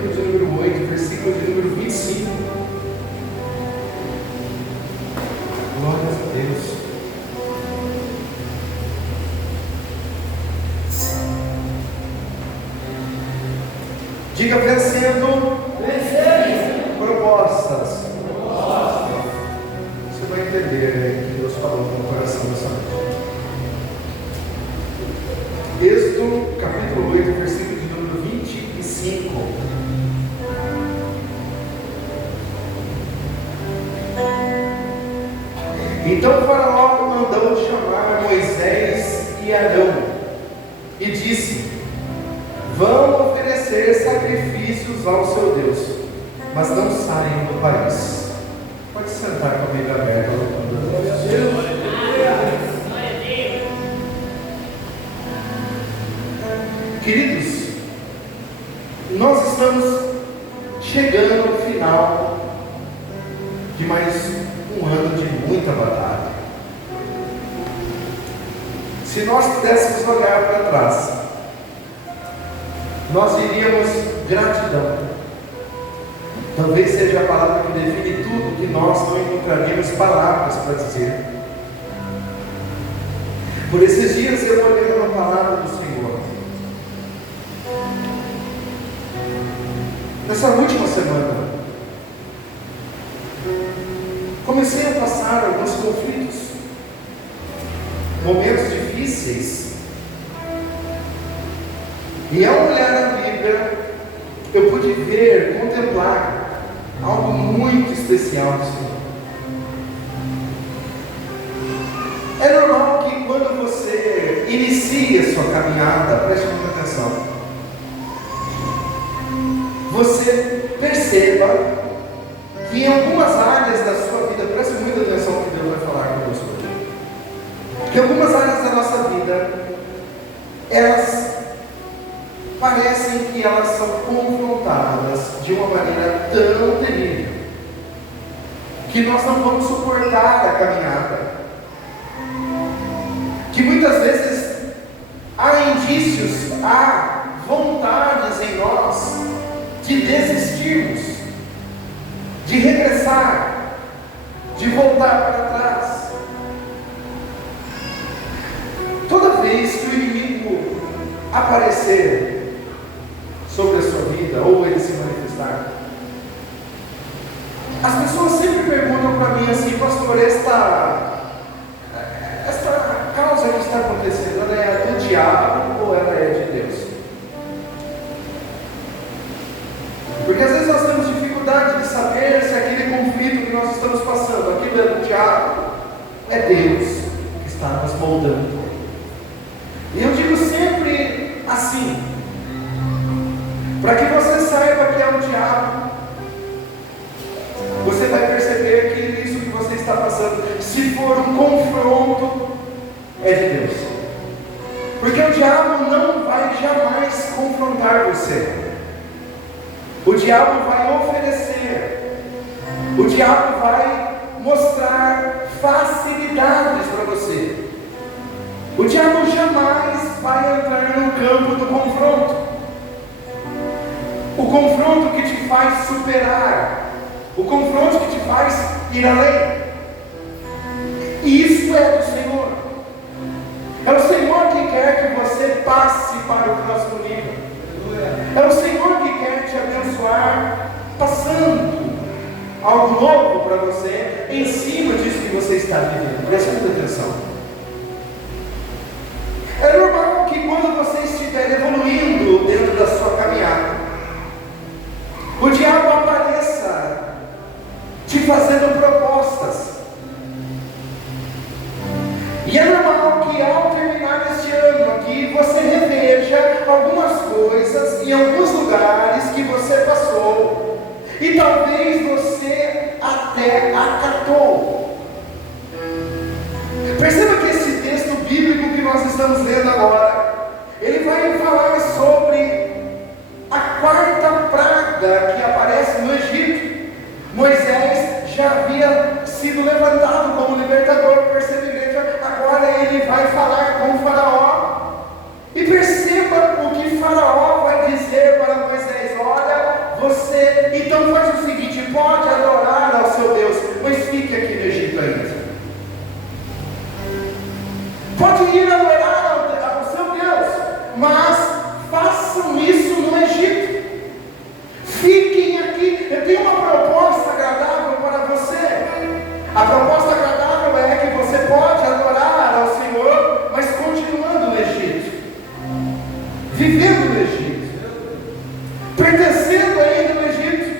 capítulo de número 8, versículo de número 25. Glórias a Deus. Diga: vencendo propostas. Você vai entender o que Deus falou no coração dessa noite. Êxodo, capítulo 8, versículo de número 25. Então o Faraó mandou chamar Moisés e Arão e disse: vão oferecer sacrifícios ao seu Deus, mas não saiam do país. Pode sentar com a Bíblia aberta. Queridos, nós estamos chegando ao final de mais um ano de muita batalha. Se nós pudéssemos olhar para trás, nós diríamos gratidão. Talvez seja a palavra que define tudo, que nós não encontraríamos palavras para dizer. Por esses dias eu olhei uma palavra do Senhor. Nessa última semana, comecei a passar alguns conflitos, momentos difíceis. E ao olhar a Bíblia, eu pude ver, contemplar algo muito especial do Senhor. É normal que quando você inicia sua caminhada, preste muita atenção, você perceba que em algumas áreas da sua vida, preste muita atenção no que Deus vai falar conosco hoje, que em algumas áreas da nossa vida, elas parecem que elas são confrontadas de uma maneira tão terrível, que nós não vamos suportar a caminhada, que muitas vezes há indícios, há vontades em nós de desistirmos, de regressar, de voltar para trás. Toda vez que o inimigo aparecer sobre a sua vida, ou ele se manifestar, as pessoas sempre perguntam para mim assim: pastor, esta causa que está acontecendo, ela é do diabo ou ela é de Deus? Porque às vezes nós temos dificuldade de saber se aquele conflito que nós estamos passando, aquilo é do diabo, é Deus que está nos moldando. E eu digo sempre assim, para que você saiba que é o diabo, você vai perceber que isso que você está passando, se for um confronto, é de Deus. Porque o diabo não vai jamais confrontar você. O diabo vai oferecer, o diabo vai mostrar facilidades para você. O diabo jamais vai entrar no campo do confronto. O confronto que te faz superar, o confronto que te faz ir além. Isso é do Senhor. É o Senhor que quer que você passe para o próximo nível. É o Senhor que quer te abençoar, passando algo novo para você, em cima disso que você está vivendo. Preste muita atenção. É normal que quando você estiver evoluindo dentro da sua caminhada, o diabo apareça te fazendo propostas. E é normal que ao terminar este ano aqui, você reveja algumas coisas em alguns lugares que você passou, e talvez você até acatou. Perceba que esse texto bíblico que nós estamos lendo agora, ele vai falar sobre a quarta praga que aparece no Egito. Moisés já havia sido levantado como libertador, percebe, igreja? Agora ele vai falar com o Faraó, e perceba o que Faraó vai dizer para Moisés: olha, Egito, pertencendo ainda ao Egito.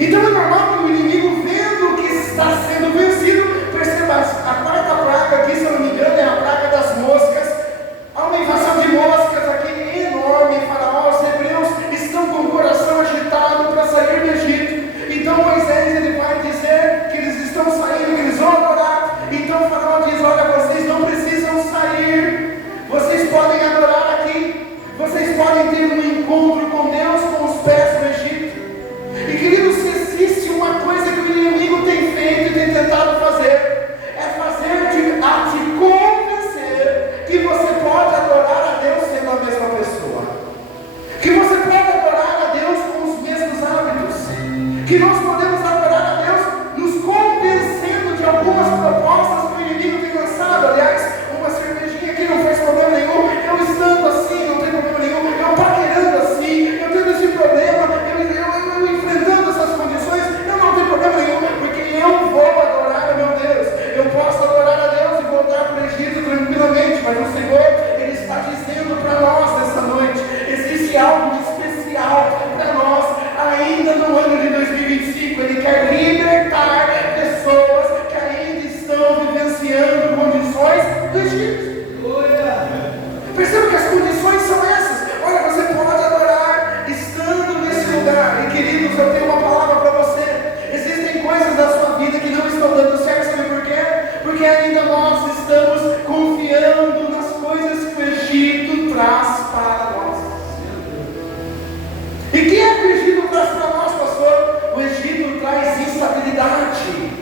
Então é normal que o inimigo, vendo que está sendo vencido, perceba, a quarta praga aqui, se eu não me engano, é a praga das moscas. Há uma invasão de moscas aqui enorme. Faraó, os hebreus estão com o coração agitado para sair do Egito. Então Moisés, ele vai dizer que eles estão saindo, que eles vão adorar. Então o Faraó diz: olha, vocês não precisam sair, vocês podem adorar aqui, vocês podem ter um encontro com Deus com os pés no Egito. E queridos, se existe uma coisa que o inimigo tem feito e tem tentado fazer, é fazer a te convencer que você pode adorar a Deus sendo a mesma pessoa, que você pode adorar a Deus com os mesmos hábitos, que nós podemos adorar a Deus nos convencendo de algumas propostas que o inimigo tem lançado. Aliás, uma cervejinha aqui não faz problema nenhum, eu estando assim não tem problema nenhum, eu paquerando assim, eu tendo esse problema, eu enfrentando essas condições, eu não tenho problema nenhum, porque eu vou adorar a meu Deus. Eu posso adorar a Deus e voltar para o Egito tranquilamente, mas o Senhor, Ele está dizendo para nós nessa noite, existe algo de especial para nós, ainda no ano de 2025, Ele quer libertar pessoas que ainda estão vivenciando condições do Egito. Perceba que as condições são essas. Olha, você pode adorar estando nesse lugar. E queridos, eu tenho uma palavra para você. Existem coisas da sua vida que não estão dando certo, sabe por quê? Porque ainda nós estamos confiando nas coisas que o Egito traz para nós. E que é que o Egito traz para nós, pastor? O Egito traz instabilidade.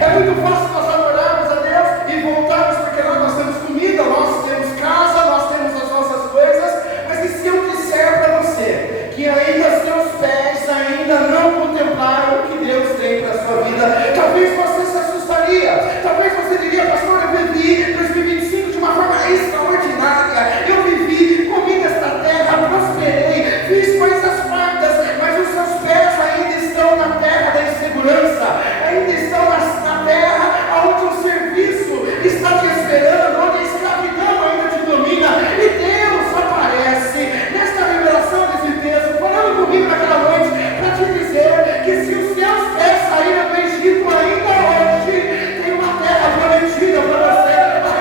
É muito fácil nós adorarmos a Deus e voltarmos, porque lá nós temos comida, nós temos casa, nós temos as nossas coisas. Mas e se eu disser para você que ainda seus pés ainda não contemplaram o que Deus tem para a sua vida? Talvez você se assustaria, talvez você diria: pastor, eu vivi 2025 de uma forma extraordinária, eu vivi, comi nesta terra, prosperei, fiz coisas fartas, mas os seus pés ainda estão na terra da insegurança, ainda estão na terra onde o serviço está te esperando, onde a escravidão ainda te domina. E Deus aparece nesta revelação desse texto, falando comigo naquela noite, para te dizer que se os seus pés saíram do Egito, ainda hoje tem uma terra prometida para você,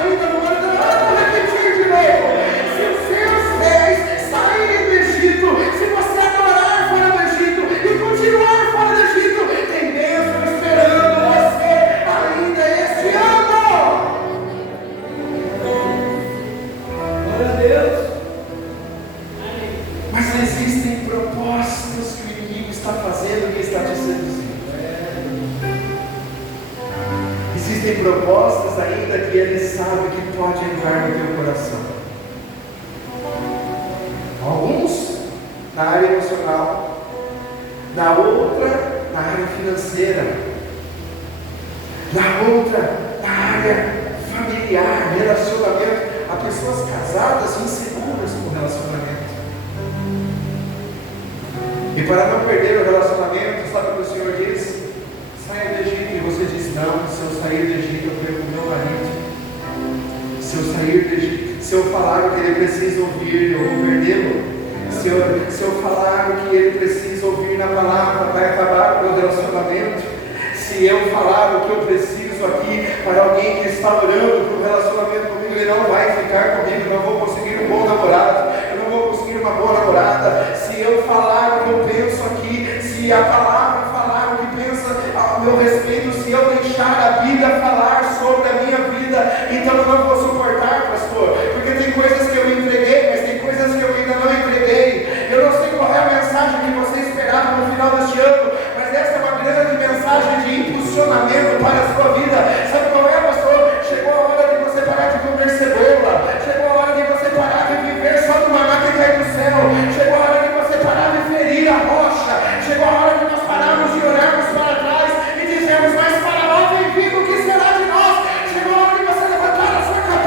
ainda no ano do ano. Vou repetir de novo: se os seus pés saírem do Egito, se você adorar fora do Egito e continuar fora do Egito, tem bênção esperando você ainda este ano. Glória a Deus. Mas existem propostas que o inimigo está fazendo, que está te seduzindo. Existem propostas ainda que ele sabe que pode entrar no teu coração. Alguns na área emocional, na outra na área financeira, na outra na área familiar, relacionamento. Há pessoas casadas inseguras com o relacionamento. E para não perder o relacionamento, sabe o que o Senhor diz? Saia do Egito. E você diz: não, se eu sair do Egito, eu perco o meu marido. Se eu sair do Egito, se eu falar o que ele precisa ouvir, eu vou perdê-lo. Se eu falar o que ele precisa ouvir na palavra, vai acabar com o meu relacionamento. Se eu falar o que eu preciso aqui para alguém que está orando para o relacionamento comigo, ele não vai ficar comigo, eu não vou conseguir um bom namorado, eu não vou conseguir uma boa namorada. Se eu falar o que eu penso aqui, se a palavra falar o que pensa ao meu respeito, se eu deixar a Bíblia falar sobre a minha vida, então eu não vou suportar, pastor, porque tem coisas que eu entreguei, mas tem coisas que eu ainda não entreguei. Eu não sei qual é a mensagem que você esperava no final deste ano, mas essa é uma grande mensagem de impulsionamento para a sua vida. Sabe qual é, pastor? Chegou a hora de você parar de comer cebola, chegou a hora de você parar de viver só do maná que cai do céu, chegou a hora de você parar de ferir a rocha, chegou a hora de nós pararmos e olharmos para trás e dizermos: mas Faraó vem vindo, o que será de nós? Chegou a hora de você levantar a sua cabeça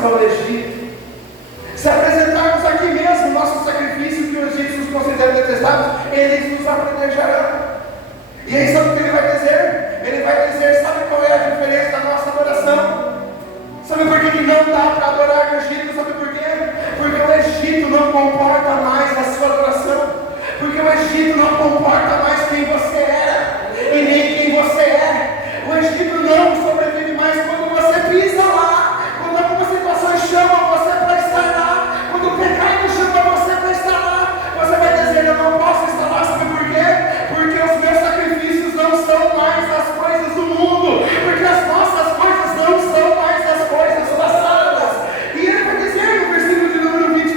voltarmos ao Egito, se apresentarmos aqui mesmo o nosso sacrifício que os egípcios consideram detestáveis, eles nos apedrejarão. E aí sabe o que ele vai dizer? Ele vai dizer, sabe qual é a diferença da nossa adoração? Sabe por que não dá para adorar no Egito? Sabe por quê? Porque o Egito não comporta mais a sua adoração. Porque o Egito não comporta mais quem você era e nem quem você é. O Egito não sobrevive mais quando você pisa lá, quando algumas situações chamam você para estar lá, quando o pecado chama você para estar lá, você vai dizer, eu não posso estar lá. Sabe por quê? Porque os meus sacrifícios não são mais as coisas do mundo, porque as nossas coisas não são mais as coisas passadas. E ele vai dizer no versículo de número 20,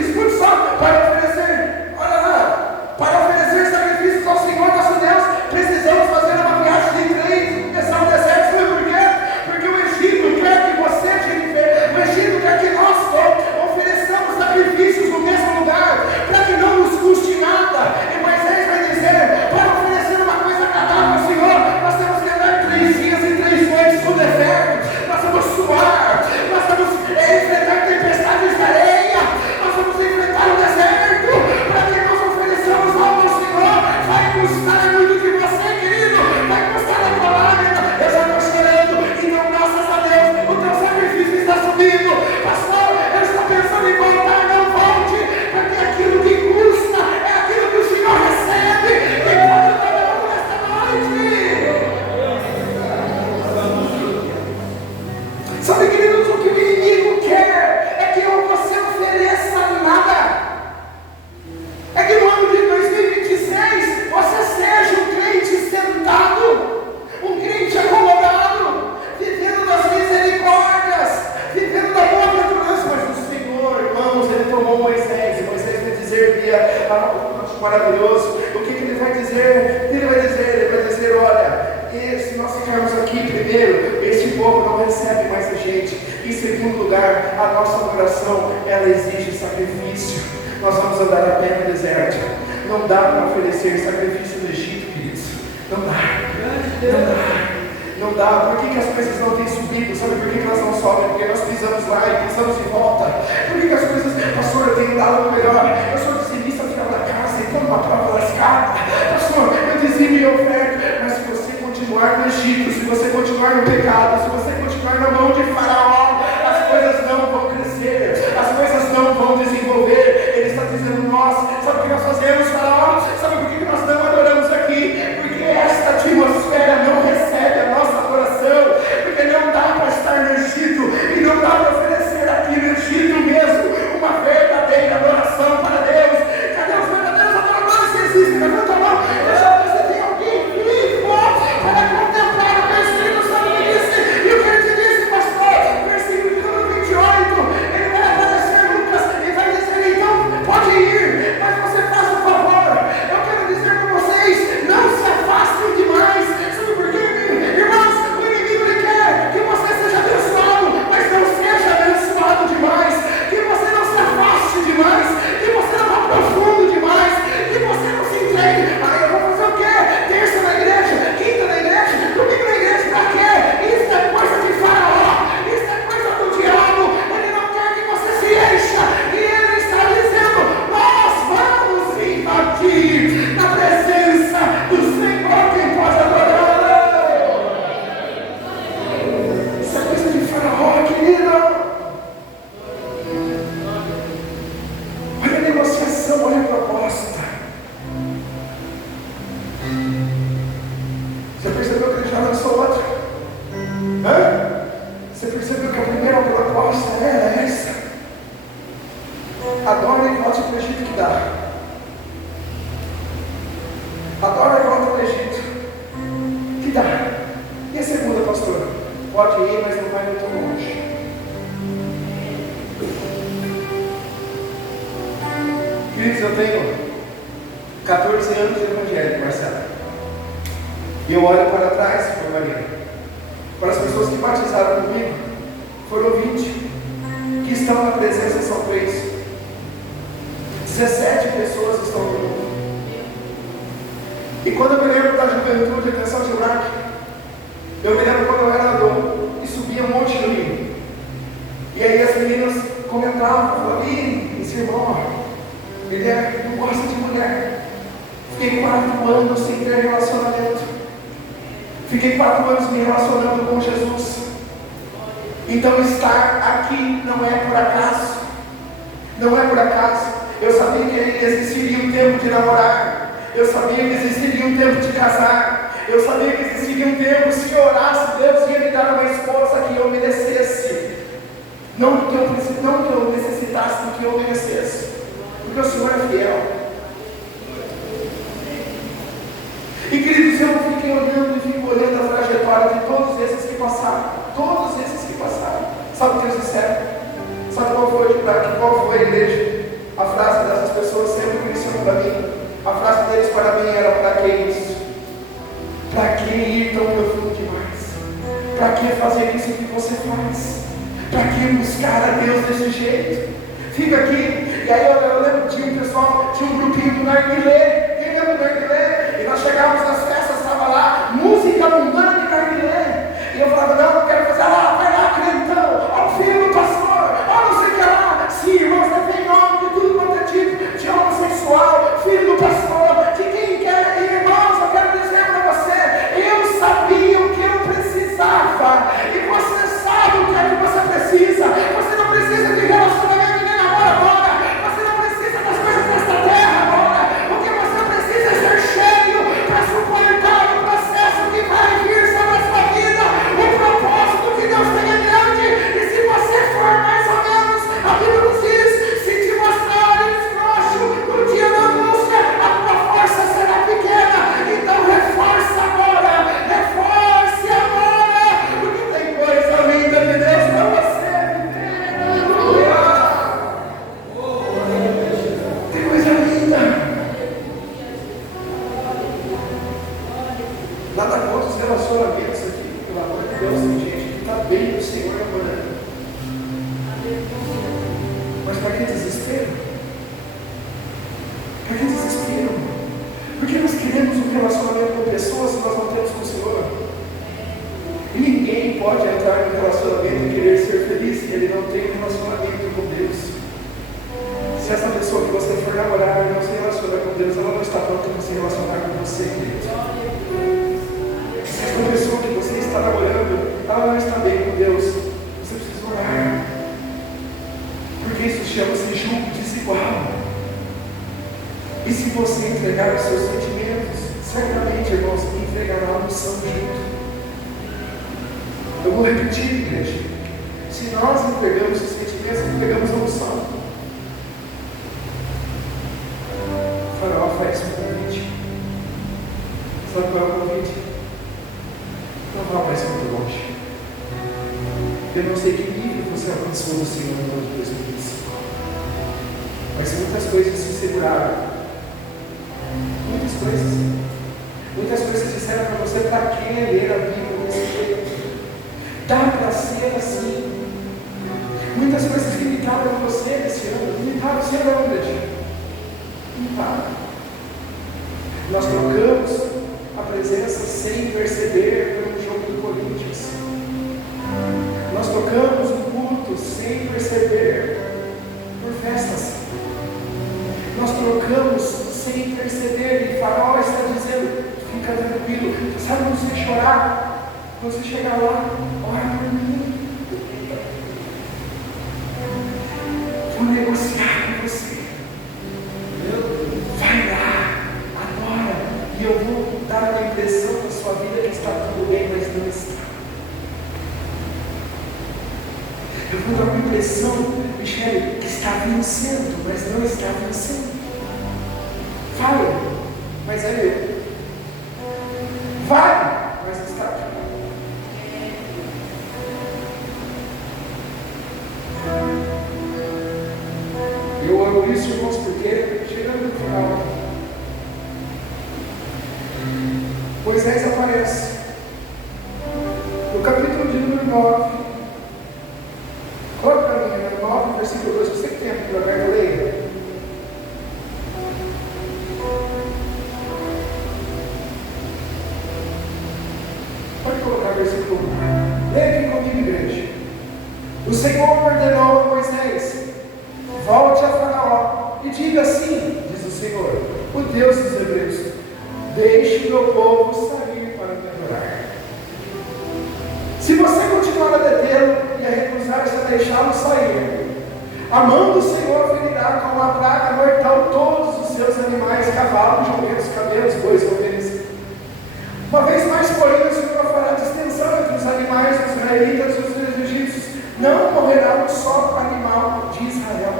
escute só, para oferecer, olha lá, para oferecer sacrifícios ao Senhor nosso Deus, precisamos fazer uma viagem de 3 meses ao deserto. Sabe por quê? Porque o Egito quer que você, Jennifer, o Egito quer que nós ofereçamos sacrifícios no mesmo lugar, para que não nos custe nada. E Moisés vai dizer, para oferecer uma coisa agradável ao Senhor, nós temos que andar 3 dias e 3 noites no deserto, nós vamos suar, nós vamos enfrentar tempestades de areia, nós vamos enfrentar o deserto, para que nós ofereçamos algo ao Senhor. Vai custar muito de você, querido, vai custar a tua lágrima. Eu já estou chorando, então graças a Deus, o teu sacrifício está subindo. Pastor, eu estou pensando em voltar, não volte, porque aquilo que custa é aquilo que o Senhor recebe. E pode trabalhar nesta noite. Sabe, queridos, o que o inimigo quer é que você ofereça nada. É que no ano de 2026 você seja um crente sentado, um crente acomodado, vivendo das misericórdias, vivendo da boa aventurança. Mas o Senhor, irmãos, ele tomou Moisés, e Moisés vai dizer, maravilhoso, o que ele vai dizer? Ele vai dizer, olha, se nós ficarmos aqui primeiro, este povo não recebe mais a gente. Em segundo lugar, a nossa adoração, ela exige sacrifício. Nós vamos andar a pé no deserto. Não dá para oferecer sacrifício no Egito, queridos. Não dá. Não dá. Por que as coisas não têm subido? Sabe por que elas não sobem? Porque nós pisamos lá e pisamos de volta. Por que as coisas, pastor, eu tenho dado o melhor? Eu sou dizimista final da casa, então uma prova lascada. Pastor, eu dizimo e oferto. Mas se você continuar no Egito, se você continuar no pecado, se você continuar na mão de Faraó, as coisas não vão crescer, as coisas não vão desenvolver. Ele está dizendo, nós, sabe o que nós fazemos, Faraó? Sabe por que nós não adoramos aqui? Porque esta atmosfera não recebe a nossa adoração, porque não dá para estar no Egito, e não dá para oferecer aqui no Egito mesmo uma verdadeira adoração para Deus. Cadê os verdadeiros adoradores que existem? Levanta a mão, deixa eu ver se tem alguém vivo para contemplar o que o Espírito Santo me disse. E o que ele te disse, pastor? Versículo de número 28, ele vai aparecer Lucas e vai dizer, então pode ir, mas você faz um favor, eu quero dizer para vocês, não se afastem demais. Sabe por quê, irmãos? O inimigo ele quer que você seja abençoado, mas não seja abençoado demais, que você não se afaste demais, que você não vá profundo demais, que você não se entregue. Aí eu vou fazer o quê? Terça na igreja, quinta na igreja, domingo na igreja, pra quê? Isso é coisa de Faraó, isso é coisa do diabo. Ele não quer que você se encha, e ele está dizendo, nós vamos invadir na presença do Senhor. Quem pode adorar? Isso é coisa de Faraó, querido. Olha a negociação, olha a proposta. Você percebeu que ele já lançou outra? Você percebeu que a primeira proposta era essa? Adora e volte para o Egito que dá. Adora e volta para o Egito que dá. E a segunda, pastor? Pode ir, mas não vai muito longe. Queridos, eu tenho 14 anos de evangelho, Marcelo. E eu olho para trás, Maria, para as pessoas que batizaram comigo, foram 20, que estão na presença, são 3. 17 pessoas estão comigo. E quando eu me lembro da juventude, a canção de Rack, eu me lembro quando eu era adulto e subia um monte no rio. bravo ali, esse irmão, ele não gosta de mulher. Fiquei 4 anos sem ter relacionamento. Fiquei 4 anos me relacionando com Jesus. Então estar aqui não é por acaso. Não é por acaso. Eu sabia que existiria um tempo de namorar. Eu sabia que existiria um tempo de casar. Eu sabia que existiria um tempo, se eu orasse, Deus ia me dar uma esposa que eu merecesse. Não que eu necessitasse, do que eu merecesse. Porque o Senhor é fiel. E queridos, eu não fiquei olhando e fico olhando a trajetória de todos esses que passaram. Todos esses que passaram. Sabe o que eles disseram? Sabe qual foi a igreja? A frase dessas pessoas sempre que ensinam para mim. A frase deles para mim era: para que isso? Para que ir tão profundo demais? Para que fazer isso que você faz? Para que buscar a Deus desse jeito? Fica aqui. E aí eu lembro que tinha um grupinho do narguilé. Quem lembra do narguilé? E nós chegávamos nas festas, estava lá, música mundana de narguilé. E eu falava: não, eu quero fazer lá, vai lá, crentão, ó o filho do pastor, ó não sei o que lá. Sim, irmãos, não tem nome de tudo quanto é tipo de homossexual, filho do pastor, de quem quer. E irmãos, eu quero dizer para você, eu sabia o que eu precisava. E você sabe o que é que você precisa. Você não precisa de relacionamento nem namoro agora. Você não precisa das coisas desta terra agora. O que você precisa é ser cheio para suportar o processo que vai vir sobre a sua vida, o propósito que Deus tem adiante. E se você for mais ou menos, a Bíblia nos diz, se te mostrares frouxo no dia da angústia, a tua força será pequena. Então reforça agora, reforce agora, porque tem coisa linda de Deus para você. Tem coisa linda. Nada contra os relacionamentos aqui, pelo amor de Deus, tem gente que está bem no Senhor agora. Mas para que desespero? Para que desespero? Porque nós queremos um relacionamento com pessoas que nós não temos com o Senhor. E ninguém pode entrar em um relacionamento e querer ser feliz se ele não tem um relacionamento com Deus. Se essa pessoa que você for namorar não se relaciona com Deus, ela não está pronta para se relacionar com você, querido. Se essa pessoa que você está namorando, ela não está bem com Deus, você precisa orar. Porque isso chama-se julgo desigual. E se você entregar os seus sentimentos, certamente, irmãos, entregará a unção junto. Eu vou repetir, igreja. Se nós entregamos os sentimentos, entregamos a unção. O Faraó faz um convite. Sabe qual é o convite? Não vá mais muito longe. Eu não sei que nível você alcançou no Senhor no ano de 2025. Mas muitas coisas se seguraram. Muitas coisas. Muitas coisas disseram para você: para que ler a Bíblia desse jeito? Dá para ser assim. Muitas coisas limitaram você nesse ano. Limitaram você não, igreja. Limitaram. Nós trocamos a presença sem perceber pelo jogo do Corinthians. Nós tocamos o culto sem perceber por festas. Nós trocamos sem perceber, e Faraó está dizendo: fica tranquilo, sabe quando você chorar? Quando você chegar lá, ora por mim. Vou negociar com você. Vai lá, agora, e eu vou dar uma impressão na sua vida que está tudo bem, mas não está. Eu vou dar uma impressão, Michele, que está vencendo, mas não está vencendo. Fala, mas é eu. Vai, mas não está aqui. Eu amo isso, irmãos, porque chegando no final, Moisés aparece no capítulo de número 9. Coloca para mim, 9, versículo 2. Você que tem aqui para ver, leia. Pode colocar o versículo 1. Leia aqui comigo, igreja. O Senhor ordenou a Moisés: diga assim, diz o Senhor, o Deus dos Hebreus: deixe o meu povo sair para me adorar. Se você continuar a detê-lo e a recusar-se a deixá-lo sair, a mão do Senhor ferirá com uma praga mortal todos os seus animais, cavalos, jumentos, camelos, bois e ovelhas. Uma vez mais, porém, o Senhor fará distinção entre os animais dos israelitas e os egípcios. Não morrerá um só animal de Israel.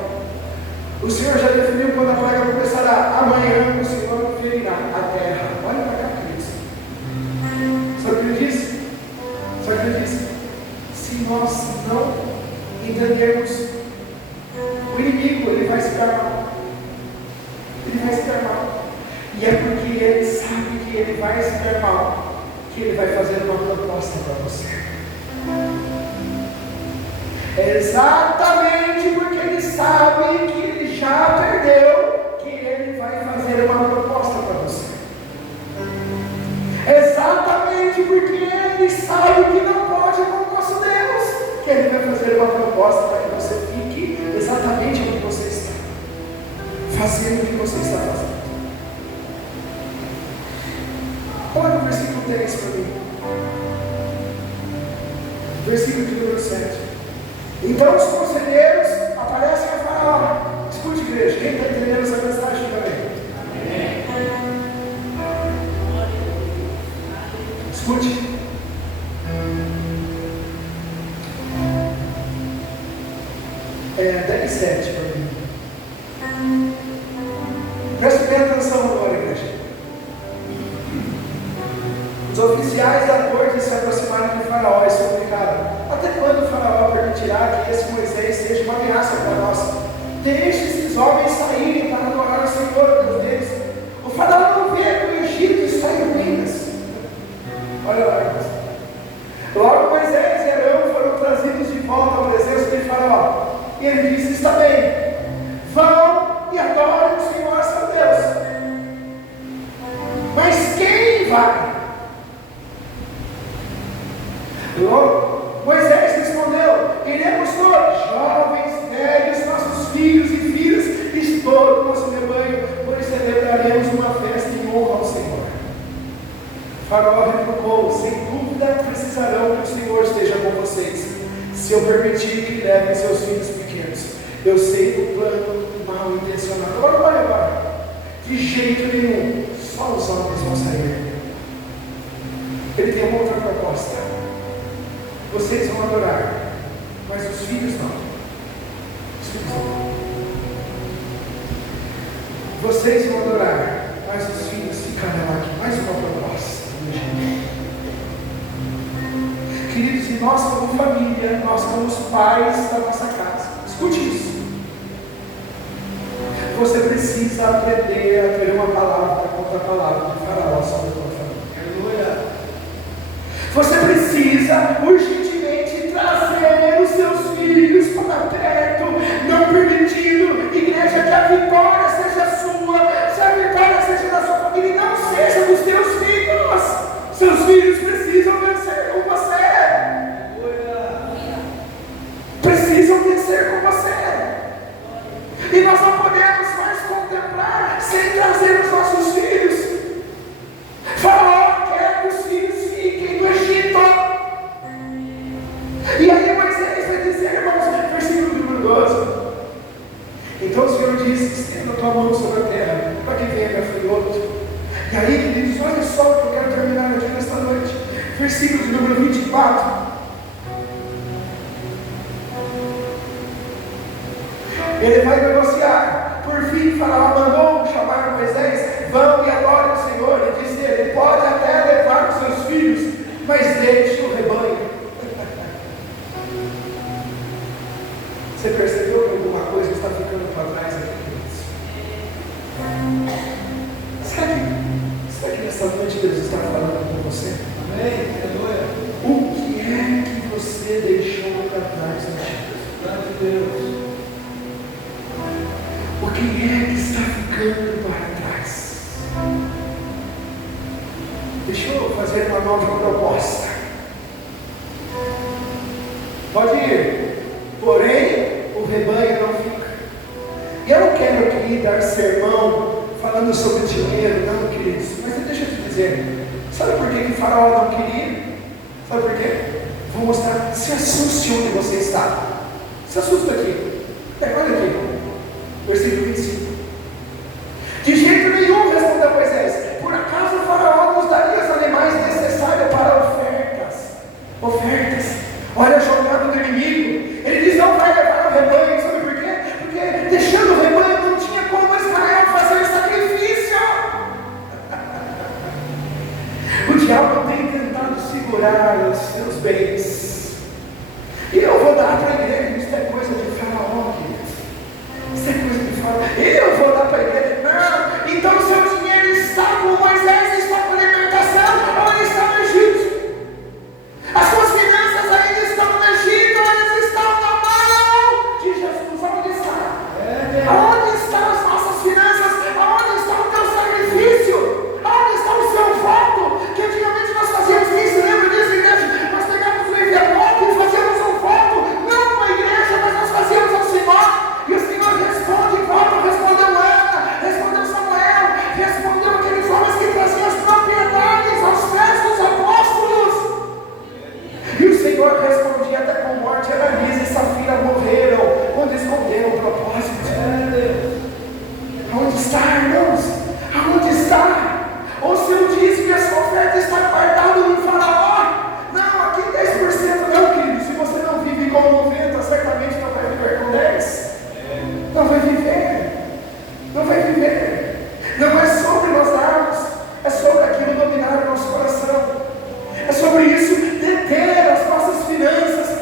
O Senhor já definiu quando a praga começará. Amanhã o Senhor ferirá a terra. Olha para cá, queridos. Sabe o que ele disse? Sabe o que ele disse? Se nós não entendermos, o inimigo, ele vai se dar mal. Ele vai se dar mal. E é porque ele sabe que ele vai se dar mal, que ele vai fazer uma proposta para você. É exatamente porque ele sabe que ele já perdeu, que ele vai fazer uma proposta para você. É exatamente porque ele sabe que não pode com o nosso Deus, que ele vai fazer uma proposta para que você fique exatamente onde você está, fazendo o que você está fazendo. Olha o versículo 10 para mim. Versículo de número 7. Então os conselheiros aparecem a Faraó. Escute, igreja, quem está entendendo essa mensagem também? Amém. Escute. É 10:7 para mim. Preste bem atenção agora, igreja. Os oficiais da corte se aproximaram de Faraó e suplicaram: até quando o Faraó permitirá que esse Moisés seja uma ameaça para nós? Deixe esses homens saírem para adorar o Senhor, Deus deles. O Faraó não vê que o Egito está em ruínas. Olha lá, irmãos. Logo Moisés e Arão foram trazidos de volta à presença de Faraó. E ele disse: está bem, vão e adorem o Senhor seu Deus. Mas quem vai? Moisés respondeu: iremos todos, jovens, velhos, nossos filhos e filhas, e todo o nosso rebanho, pois celebraremos uma festa em honra ao Senhor. Faraó retrucou: sem dúvida precisarão que o Senhor esteja com vocês, se eu permitir que levem seus filhos pequenos. Eu sei do plano mal intencionado. Agora, de jeito nenhum, só os homens vão sair. Ele tem uma outra proposta. Vocês vão adorar, mas os filhos não. Os filhos não. Vocês vão adorar, mas os filhos ficarão aqui. Mais uma proposta. Queridos, e nós como família, nós como os pais da nossa casa, escute isso. Você precisa aprender a ter uma palavra contra a palavra de Faraó sobre a tua família. Aleluia. Você precisa urgentemente trazer os seus filhos para perto, não permitindo, igreja, que a vitória seja sua, se a vitória seja da sua família e não seja dos teus filhos. Seus filhos precisam vencer com você. Precisam vencer com você. E nós não podemos mais contemplar sem trazer os nossos filhos. Faraó quer que os filhos fiquem no Egito. E aí Moisés vai dizer, irmãos, versículo número 12: então o Senhor disse: estenda a tua mão sobre a terra, para que venha gafanhoto. E aí ele diz: olha só que eu quero terminar aqui nesta noite. Versículo de número 24. Ele vai negociar. Por fim, Faraó mandou chamar Moisés: vão e adorem o Senhor. E disse ele: pode até levar os seus filhos, mas deixe o rebanho. Você percebeu que alguma coisa está ficando para trás aqui? Será que nessa noite Deus está falando com você? Amém? Aleluia. O que é que você deixou para trás, meu Deus? O que é que está ficando para trás? Deixa eu fazer uma nova proposta. Pode ir, porém o rebanho não fica. E eu não quero que aqui dar sermão falando sobre dinheiro, não, queridos. Mas deixa eu te dizer, sabe por que Faraó não queria? Sabe por quê? Vou mostrar, se assuste onde você está. Se assusta aqui. Olha aqui, versículo 25. De jeito nenhum, respondeu Moisés, por acaso o Faraó nos daria os animais necessários para ofertas? Olha a jogada do inimigo. Ele diz, não vai levar o rebanho. Sabe por quê? Porque deixando o rebanho não tinha como Israel fazer sacrifício. O diabo tem tentado segurar os seus bens. E eu vou dar para a igreja, isso é coisa de Faraó, queridos. Isso é coisa de Faraó. Eu vou dar para a igreja. Não, então o seu dinheiro está com Moisés, está com a libertação, ou ele está no Egito? As suas finanças ainda estão no Egito, ou elas estão na mão de Jesus? Aonde está? Aonde estão as nossas finanças? Aonde está o teu sacrifício? Aonde está o seu voto? Que antigamente nós fazíamos, quem se lembra disso, igreja? Nós pegávamos o envelope e fazíamos um voto, não uma igreja, mas nós fazíamos ao Senhor, e o Senhor responde voto, respondeu Ana, respondeu Samuel, respondeu aqueles homens que traziam as propriedades aos pés dos apóstolos. E o Senhor respondia até com morte. Ananias e Safira morreram quando esconderam o propósito. Aonde está, irmãos? Aonde está? Ou se eu disse que a sua oferta está guardada no Faraó? Não, aqui 10% não, querido. Se você não vive com 90, certamente não vai viver com 10. Não vai viver. Não vai viver. Não é sobre nós darmos, é sobre aquilo dominar o nosso coração. É sobre isso, deter as nossas finanças.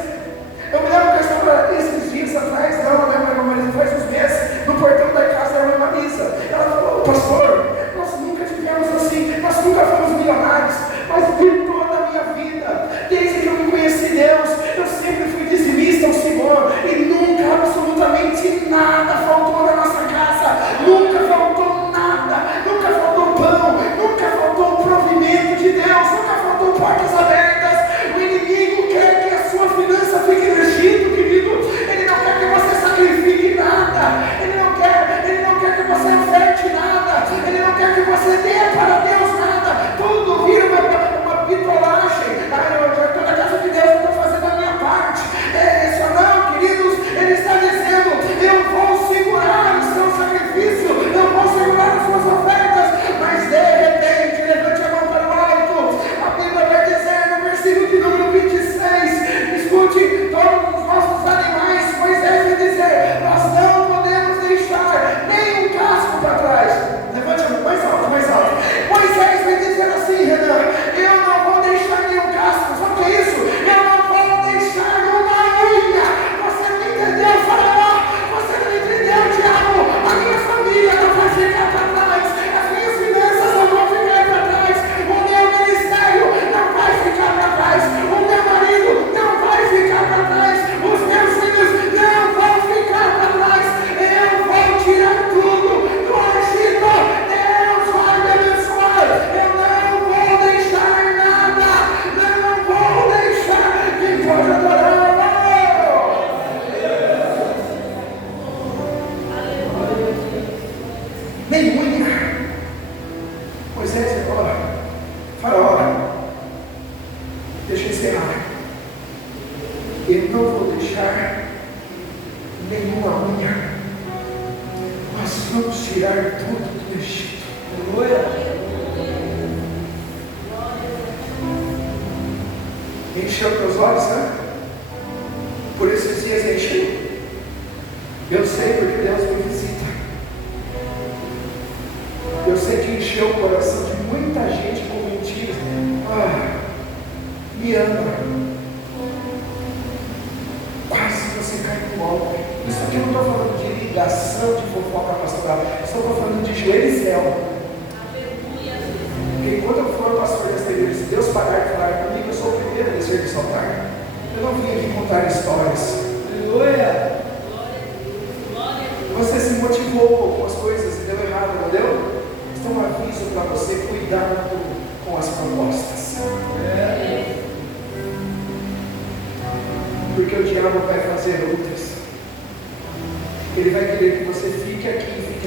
Eu me lembro que eu estava esses dias atrás, não lembro, minha mãe faz uns meses, no portão da casa da irmã Marisa. Ela falou, pastor, nós nunca tivemos assim, nós nunca fomos milionários, mas de toda a minha vida, desde que eu me conheci Deus, eu sempre fui dizimista ao Senhor, e nunca, absolutamente nada faltou na nossa casa, nunca faltou nada, nunca faltou pão, nunca faltou o provimento de Deus, nunca faltou portas abertas. O inimigo quer que a sua finança fique no Egito, querido. Ele não quer que você sacrifique nada, ele não quer que você oferte nada, ele não quer que você dê para Deus nada. Tudo vira uma pitolagem. Eu já estou na casa de Deus, eu estou fazendo a minha parte. Isso não, queridos, ele está dizendo, eu vou segurar o seu sacrifício, eu vou segurar as suas ofertas, mas de repente, levante a mão para o alto. A Bíblia vai dizer no versículo de número 26, escute, todos os nossos animais, Moisés vai dizer, nós não podemos deixar nem um casco para trás. Levante a mão mais alto, mais alto. Moisés vai dizer assim, Renan, eu não vou deixar nenhum casco. Sabe o que é isso? Eu não vou deixar uma unha. Você não entendeu, Faraó? Você não entendeu, diabo? A minha família não vai ficar para trás, as minhas finanças não vão ficar para trás, o meu ministério não vai ficar para trás, o meu marido não vai ficar para trás, os meus filhos não vão ficar para trás. Eu vou tirar tudo do Egito, Deus vai me abençoar, eu não vou deixar nada, não vou deixar. Quem pode adorar? Nem unha. Moisés, Faraó, deixa eu encerrar. Eu não vou deixar nenhuma unha. Nós vamos tirar tudo do Egito. Encheu teus olhos, né? Por esses dias encheu. Eu sei porque Deus me visita. Eu sei que encheu o coração de muita gente com mentiras. Me ama. Quase você cai no golpe. Isso aqui eu não estou falando de ligação, de fofoca pastoral. Eu só estou falando de joelho e céu. Porque quando eu for pastor desta igreja, se Deus pagar de falar comigo, eu sou o primeiro a descer desse altar. Eu não vim aqui contar histórias. Aleluia! Você se motivou com algumas coisas e deu errado, não deu? Então um aviso para você, cuidado com as propostas. Porque o diabo vai fazer outras. Ele vai querer que você fique aqui, fique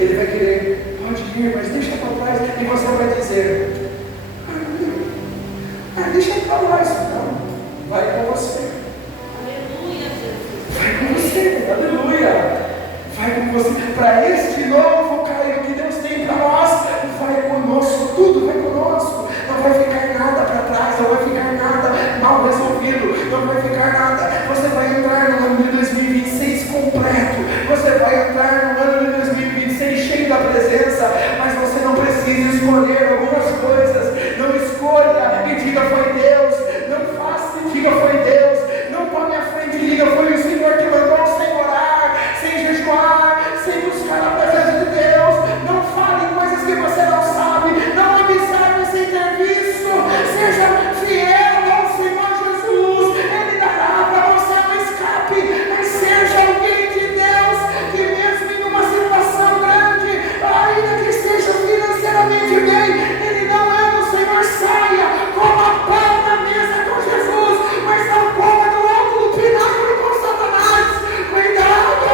Ele vai querer, pode ir, mas deixa para trás. E você vai dizer, deixa para lá isso não. Vai com você. Aleluia, Jesus. Vai com você, aleluia. Vai com você para este novo caminho que Deus tem para nós. Vai conosco, tudo vai conosco. Não vai ficar nada para trás, não vai ficar nada mal resolvido, não vai ficar nada. Você vai entrar no ano de 2026 completo. Você vai entrar no ano de 2026 cheio da presença, mas você não precisa escolher algumas coisas. Não escolha e diga foi Deus. Não faça e diga foi Deus. Não tome a frente e diga foi o Senhor que mandou, sem orar, sem jejuar, sem buscar a presença de Deus. Não fale coisas que você não sabe. Não observe sem ter visto. Seja fiel ao Senhor Jesus. Ele dará para você um escape. Mas seja alguém de Deus que mesmo em uma situação grande, ainda que esteja financeiramente bem, ele não é do Senhor. Saia, coma pão na mesa com Jesus, mas não coma no alto do pináculo com Satanás. Cuidado!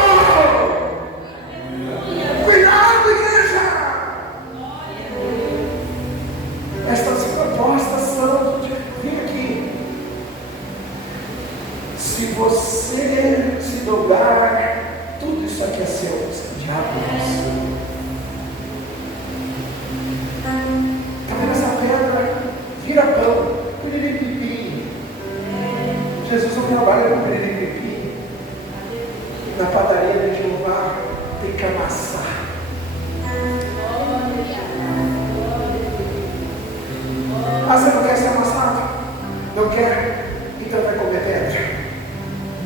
Cuidado, igreja! Estas propostas são, vem aqui. Se você se dobrar, tudo isso aqui é seu. Diabo é seu. Está vendo essa pedra? Vira pão. Piriripipi. Jesus não trabalha com piriripipi. Na padaria de Jeová tem que amassar. Você não quer ser amassado? Não quer? Então vai comer pedra.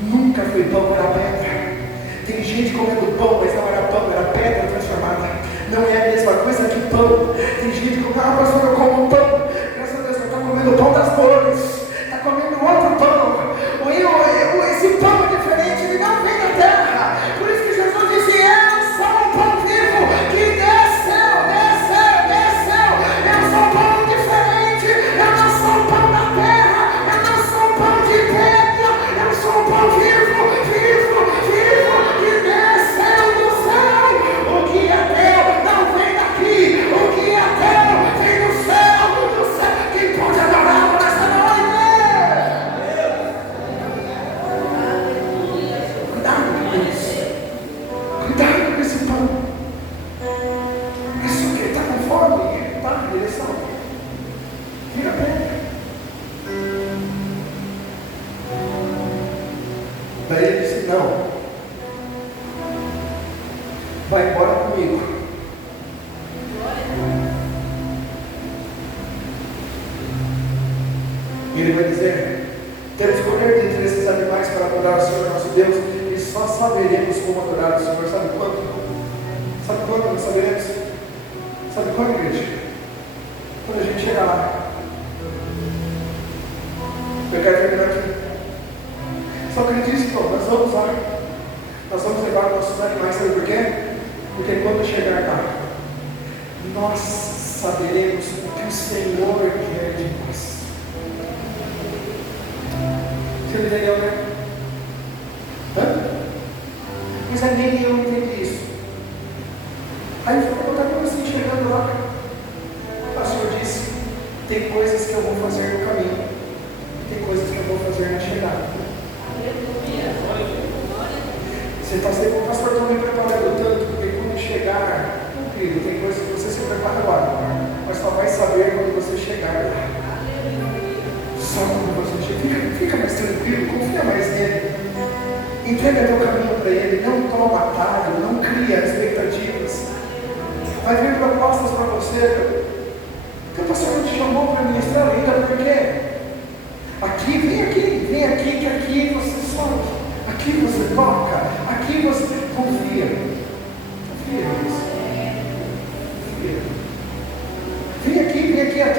Nunca foi pão, era pedra. Tem gente comendo pão, mas não era pão, era pedra transformada. Não é a mesma coisa que pão. Tem gente que come, pastor, eu como pão. Graças a Deus, não está comendo pão das dores. Está comendo outro pão. Esse pão é diferente, ele não vem da terra. Por isso que Jesus disse, eu sou o pão vivo que desceu. Eu sou pão diferente. Eu não sou pão da terra. Eu não sou pão de pedra. Eu sou pão vivo, que desceu do céu. O que é teu não vem daqui. O que é teu vem do céu. Quem pode adorar nessa noite? Cuidado com isso. Cuidado com esse pão. Isso que está com fome, está na direção. Vira pedra. Daí ele disse, não. Vai embora comigo. E ele vai dizer, temos poder entre esses animais para adorar o Senhor nosso Deus, e só saberemos como adorar o Senhor. Sabe quando? Sabe quando nós saberemos? Sabe quando, igreja? Quando a gente chegar lá. Eu quero terminar aqui. Só acredite, pô, nós vamos lá. Nós vamos levar nossos animais, sabe por quê? Porque quando chegar lá, nós saberemos o que o Senhor quer de nós. Você entendeu, né? Mas aí nem eu entendi isso. Aí eu vou botar como assim, chegando lá. O pastor disse, tem coisas que eu vou fazer no caminho, e tem coisas que eu vou fazer na chegada. Você está sempre, o pastor está me preparando tanto, porque quando chegar, querido, tem coisas que você se prepara agora, mas só vai saber quando você chegar lá. Só quando você chegar, fica mais tranquilo, confia mais nele. Entrega teu caminho para ele, não toma atalho, não cria expectativas. Vai vir propostas para você. Porque o pastor não te chamou para ministrar ainda, por quê? Aqui, vem aqui, que aqui você sobe. Aqui você toca, aqui você confia. Confia nisso. Confia. Vem aqui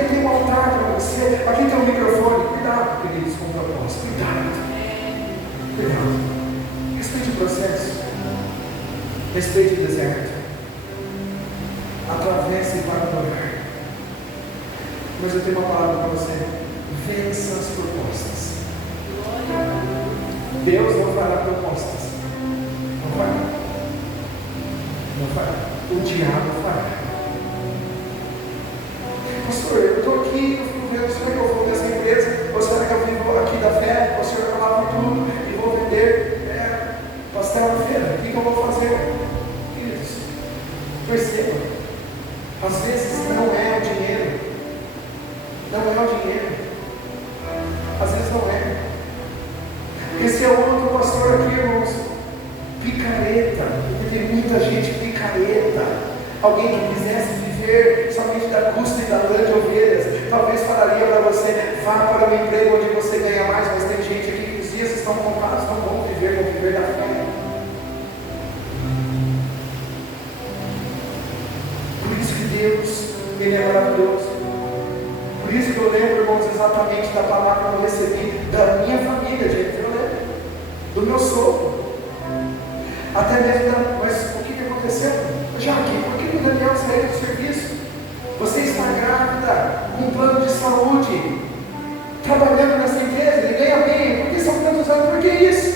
tem um altar para você, aqui tem um microfone. Cuidado, queridos, com propósito. Cuidado. Respeite o processo. Respeite o deserto. Atravesse para adorar. Mas eu tenho uma palavra para você. Vença as propostas. Deus não fará propostas. Não vai. O diabo fará. Pastor, eu estou aqui, eu fico vendo, será que eu vou dessa empresa? Ou será que eu vivo aqui da fé? O Senhor vai falar por tudo e vou vender pastel na feira? O que eu vou fazer? Queridos, perceba, às vezes não é o dinheiro. Não é o dinheiro. Às vezes não é. Esse é outro pastor aqui, irmãos. Picareta. Porque tem muita gente picareta. Alguém que quisesse viver somente da custa e da lã de ovelhas, talvez falaria para você, vá para um emprego onde você ganha mais, mas tem gente aqui que os dias estão contados, não vão viver da fé. Por isso que Deus, Ele é maravilhoso. Por isso que eu lembro, irmãos, exatamente da palavra que eu recebi da minha família, gente, eu lembro, do meu sogro. Até mesmo, mas o que aconteceu? Jaque, por que o Daniel saiu do serviço? Você está grávida, com um plano de saúde, trabalhando nessa empresa, ele ganha bem, por que são tantos anos? Por que isso?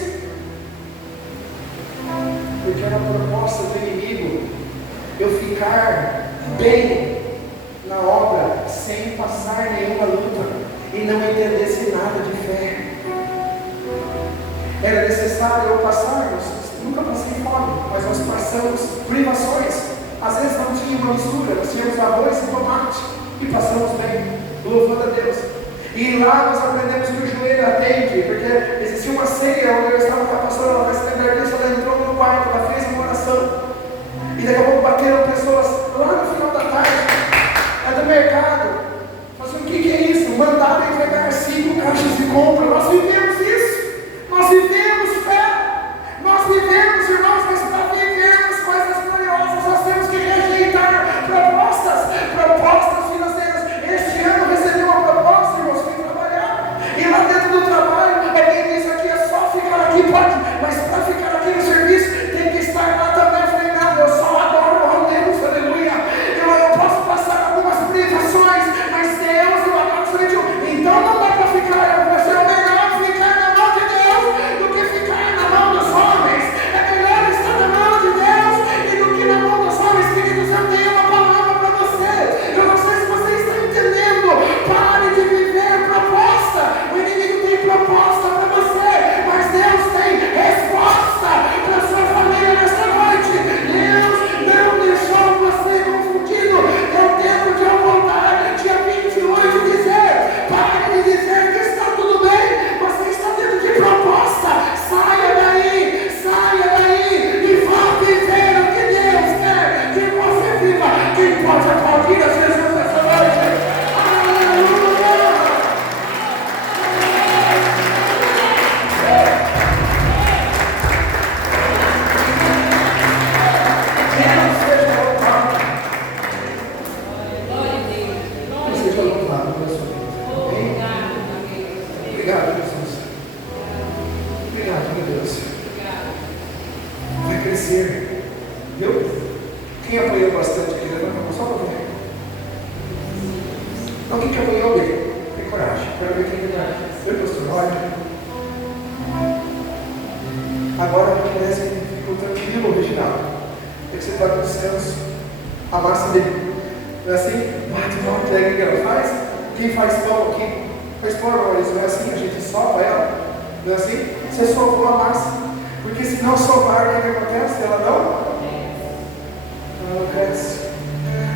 Porque era a proposta do inimigo eu ficar bem na obra, sem passar nenhuma luta, e não entendesse nada de fé. Era necessário eu passar, nunca passei fome, mas nós passamos privações. Às vezes não tinha uma mistura, nós tínhamos arroz e tomate, e passamos bem, louvando a Deus. E lá nós aprendemos que o joelho atende, porque existia uma ceia onde eu estava com a pastora, ela vai se lembrar disso, ela entrou no quarto, ela fez uma oração, e daqui a pouco bateram pessoas lá no final da tarde, do mercado. Mas o que é isso? Mandaram entregar 5 caixas de compra. Nós vivemos isso. Nós vivemos fé. Nós vivemos, irmãos, mas para vivermos coisas gloriosas, nós temos que rejeitar propostas financeiras. Este ano recebi uma proposta, irmãos, fui trabalhar. E lá dentro do trabalho, alguém disse aqui, é só ficar aqui, pode, mas para ficar aqui no serviço, tem que estar lá também. Eu falei, não, eu só adoro a Deus, aleluia. Eu posso passar algumas privações, mas Deus, eu adoro somente um. Então não dá para ficar, vai ser melhor ficar na mão de Deus do que ficar na mão dos homens. É melhor estar na mão de Deus e do que na mão dos homens, queridos. Eu tenho uma palavra para você. Eu não sei se você está entendendo. Pare de viver proposta. O inimigo tem proposta para você, mas Deus tem resposta para a sua família nesta noite. Deus não deixou você confundido. É o tempo de eu voltar dia 28 e dizer, pare de dizer que está tudo bem. Você está dentro de proposta. Saia daí e vá viver o que Deus quer que você viva. Quem pode aplaudir a Jesus nessa noite? Aleluia! Deus seja louvado. Deus seja louvado, meu Senhor. Amém? Obrigado, Jesus. Obrigado, meu Deus. Vai crescer. Viu? Quem apoiou bastante aqui? Levanta a mão só para ver. Não, quem que apoiou bem? Tem coragem. Quero ver quem tem coragem. Oi, pastor, olha. Agora parece que ficou tranquilo, Reginaldo. É que você está no descanso. A massa dele. Não é assim? Bate, pega o que ela faz. Quem faz pão aqui? Faz pão, Maurício. Não é assim? A gente sova ela. Não é assim? Você sovou a massa. Porque se não sovar, o que acontece? Ela não cresce.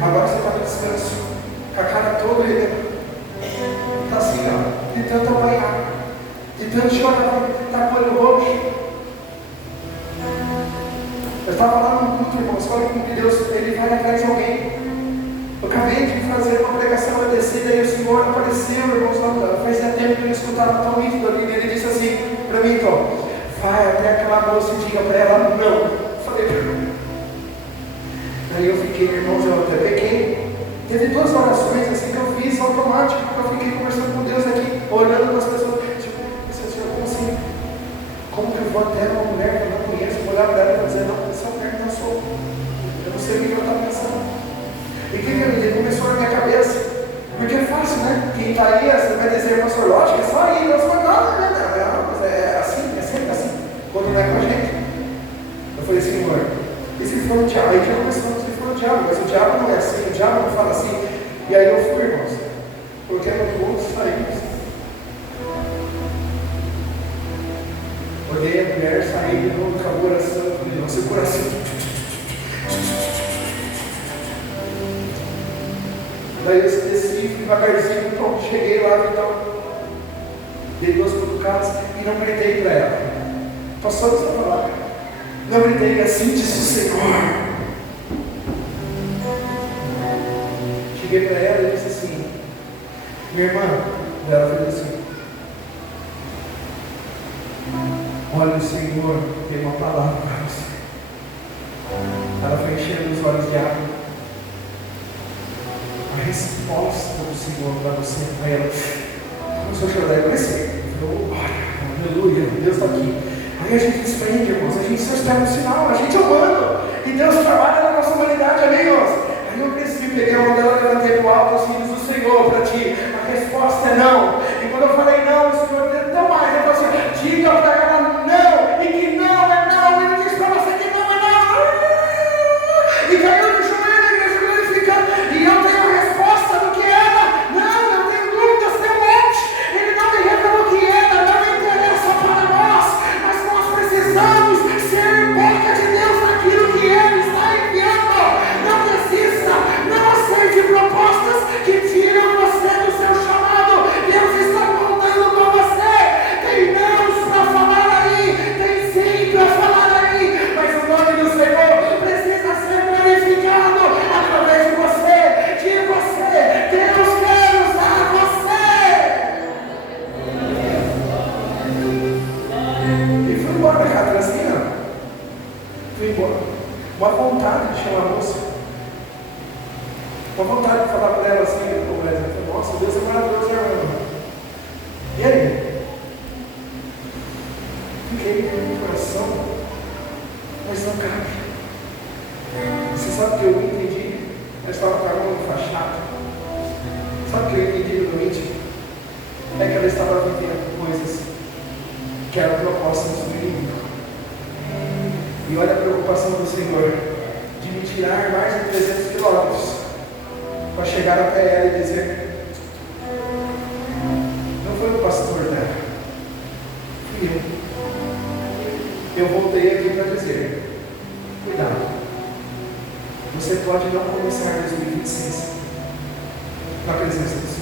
Agora você está no descanso. Com a cara toda está assim, ó. De tanto apanhar. De tanto chorar. Está com o olho roxo. Eu estava lá no culto, irmãos. Olha como que Deus, Ele vai atrás de alguém. Eu acabei de fazer uma pregação agradecida e o Senhor apareceu, irmãos, lá. Fazia tempo que eu não escutava tão nítido ali. Ele disse assim para mim, então, vai até aquela moça e diga para ela, não. Falei para ele. Aí eu fiquei, irmãos, eu até peguei. Teve 2 orações assim que eu fiz automático, porque eu fiquei conversando com Deus aqui, olhando para as pessoas. Tipo, Senhor, como assim? Como que eu vou até uma mulher que eu não conheço, vou olhar para ela e dizer, não, essa mulher não sou. Eu não sei o que ela está pensando. E o que ele começou na minha cabeça? Porque é fácil, né? Quem está aí, você vai dizer, pastor, lógico, é só aí. Eu falei, não, mas é assim, é sempre assim. Quando não é com a gente. Eu falei, Senhor, e se for um diabo? Aí que eu comecei Olhei a mulher, saí de novo, acabou a oração, falei, não, seu coração. Daí eu desci devagarzinho, pronto, cheguei lá, então, dei 2 cutucadas e não gritei para ela. Passou essa palavra. Não gritei, assim disse o Senhor. Cheguei para ela e disse assim, minha irmã, ela fez assim, olha, o Senhor tem uma palavra para você. Ela foi enchendo os olhos de água. A resposta do Senhor para você. Aí ela começou a chorar. Eu comecei. Aleluia, Deus está aqui. Aí a gente desprende, irmãos. A gente só espera um sinal. A gente é humano. E Deus trabalha na nossa humanidade, amém, irmãos? Aí eu cresci, peguei a mão dela, levantei para o alto, os filhos do Senhor para ti. A resposta é não. E quando eu falei não, o Senhor deu tão mais. Eu falei assim, diga para ela não. E que não é não. Ele disse para você que não é não. E caiu no joelho, a igreja glorificando. E eu tenho a resposta do que era. Não tenho dúvidas, tem um monte. Ele não me revelou o que era. Não me interessa para nós. Mas nós precisamos ser boca de Deus naquilo que Ele está enviando. Não desista. Não aceite propostas que tiram você do seu chamado. Deus está contando com você. Tem nãos para falar aí. Tem sim para falar aí. Mas o nome do Senhor precisa ser glorificado através de você. Deus quer usar você. E fui embora, cara, assim, não. Fui embora. Uma vontade de chamar a moça. Uma vontade de falar para ela assim, como ela falou, nossa, Deus é maravilhoso, irmão. E aí? Fiquei com o coração, mas não cabe. Você sabe o que eu entendi? Eu estava com a mão enfaixada. Sabe o que eu entendi no íntimo? É que ela estava vivendo coisas que eram propostas do inimigo. E olha a preocupação do Senhor de me tirar mais de 300 quilômetros para chegar até ela e dizer, não foi o pastor dela, fui eu. Eu voltei aqui para dizer, cuidado, você pode não começar 2026 na presença do Senhor.